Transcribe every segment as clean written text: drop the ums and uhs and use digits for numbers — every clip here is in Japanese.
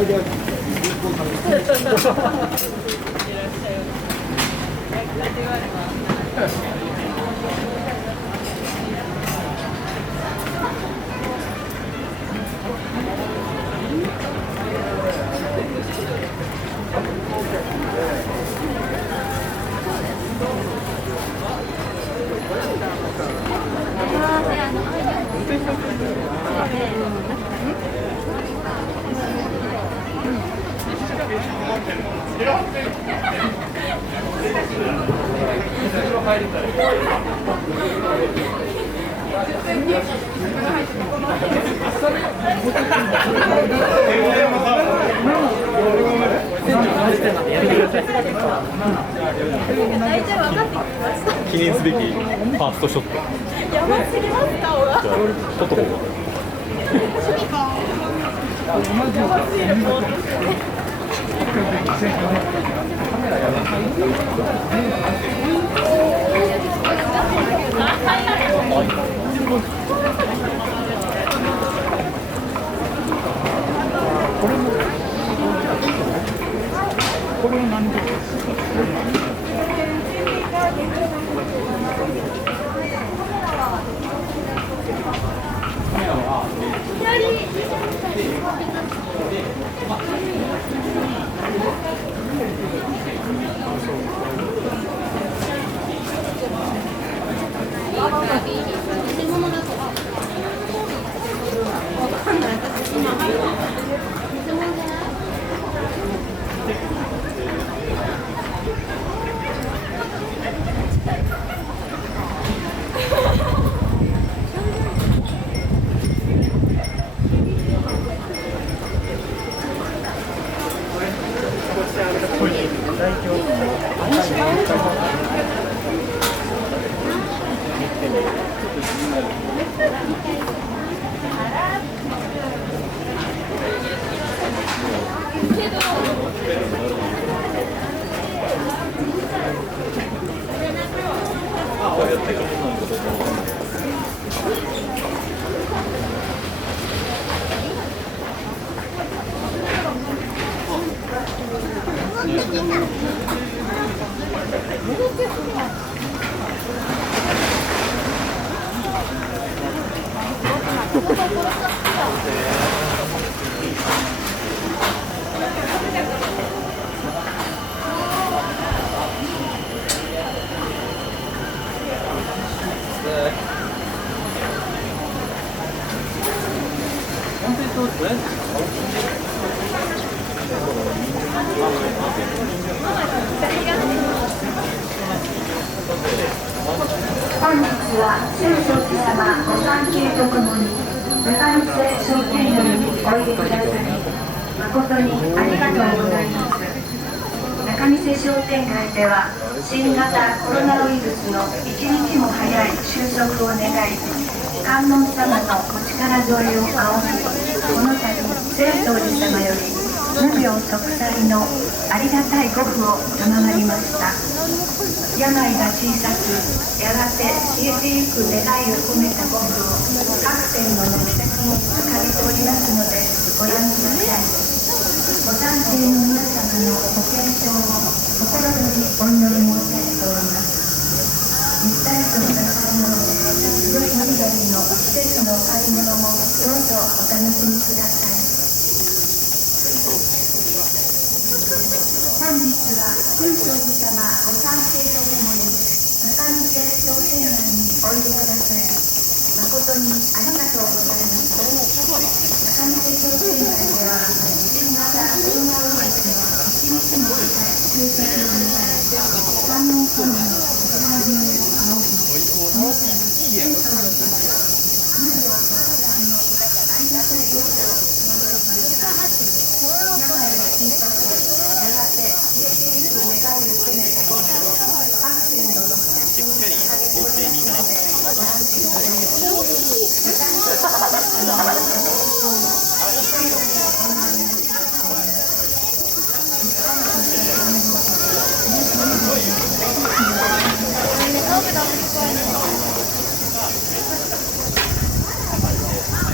記念すべきファーストショット。やばすぎます、顔が。じゃあ撮っとこうか。これ何で本日は聖書様ご参詣とともに中見世商店街においでくださり誠にありがとうございます。中見世商店街では新型コロナウイルスの一日も早い収束を願い、観音様のお力添えを仰ぎ、この度聖宗寺様より無病息災のありがたいご符を賜りました。病が小さくやがて消えてゆく願いを込めたご符を各店の軒先に掲げておりますのでご覧ください。ご参詣の皆様のご健勝を心よりお祈り申し上げております。ゆったりとした買い物で黒い緑の季節の買い物もどうぞお楽しみください。本日は聖宗寺様ご参詣とともに中見世商店街においでくださり誠にありがとうございます。中見世商店街では新型コロナウイルスの一日も早い収束を願い、観音様のお力添えを仰ぎ、この度聖宗寺様無病息災のありがたいご符を賜りました。病が小さくやがて消えてゆく願いを込めたご符を各店の軒先に掲げておりますのでご覧ください。ご参詣の皆様のご健勝を心よりお祈り申し上げております。ゆったりとした買い物で色とりどりの季節の買い物を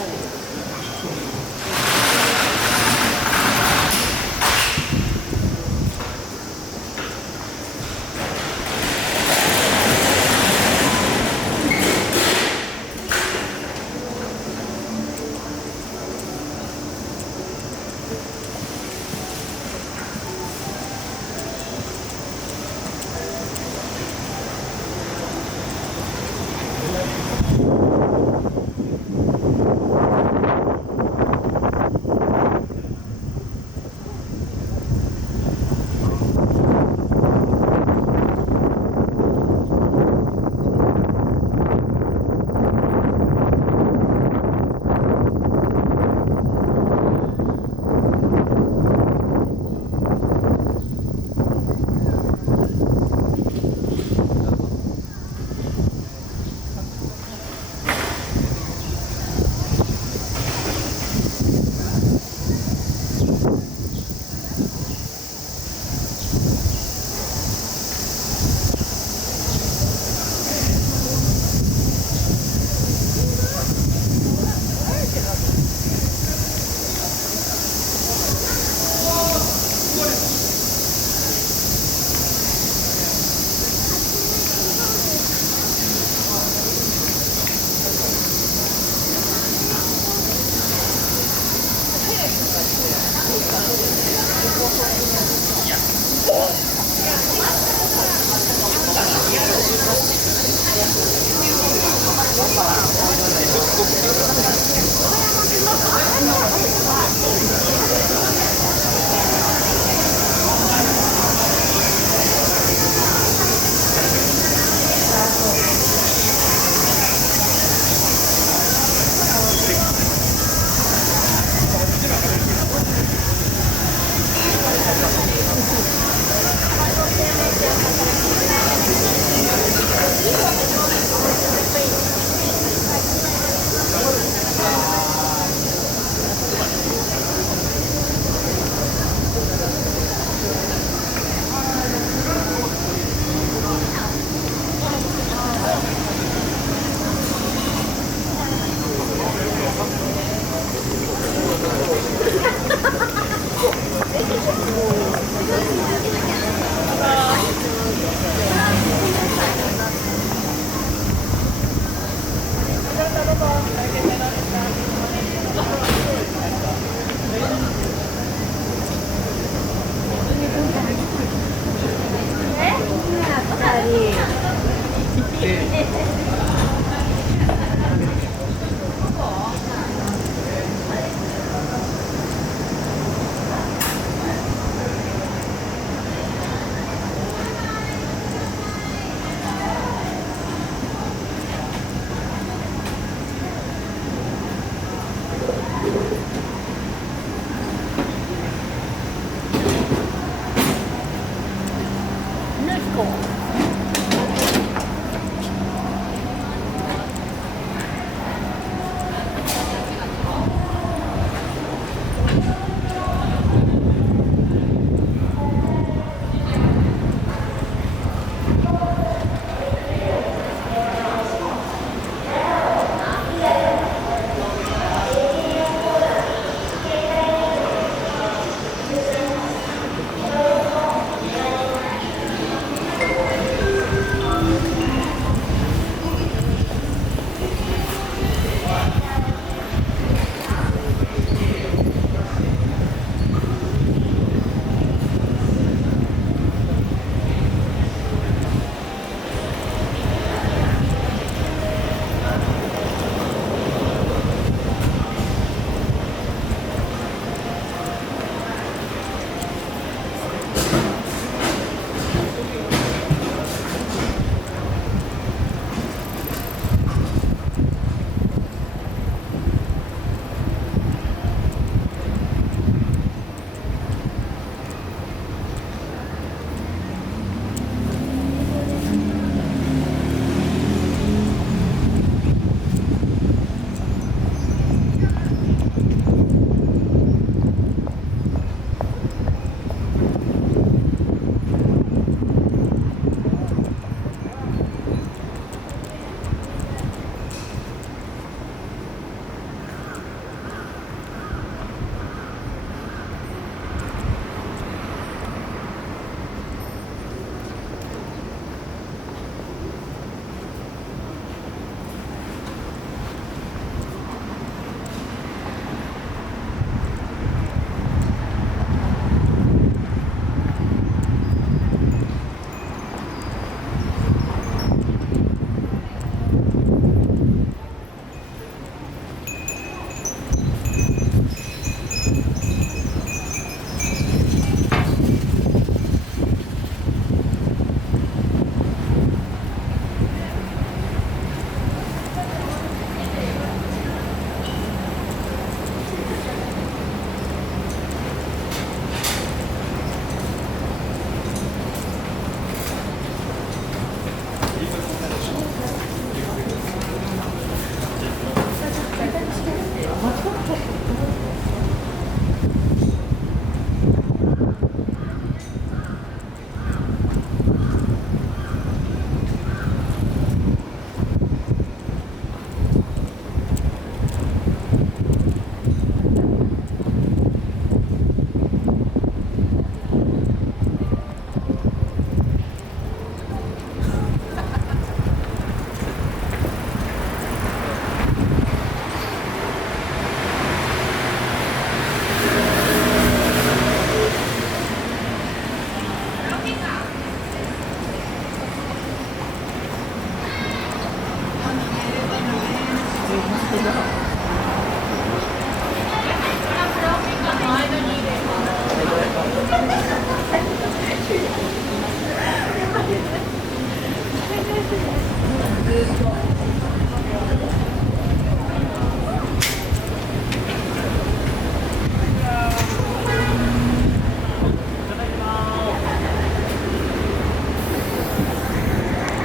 こずっと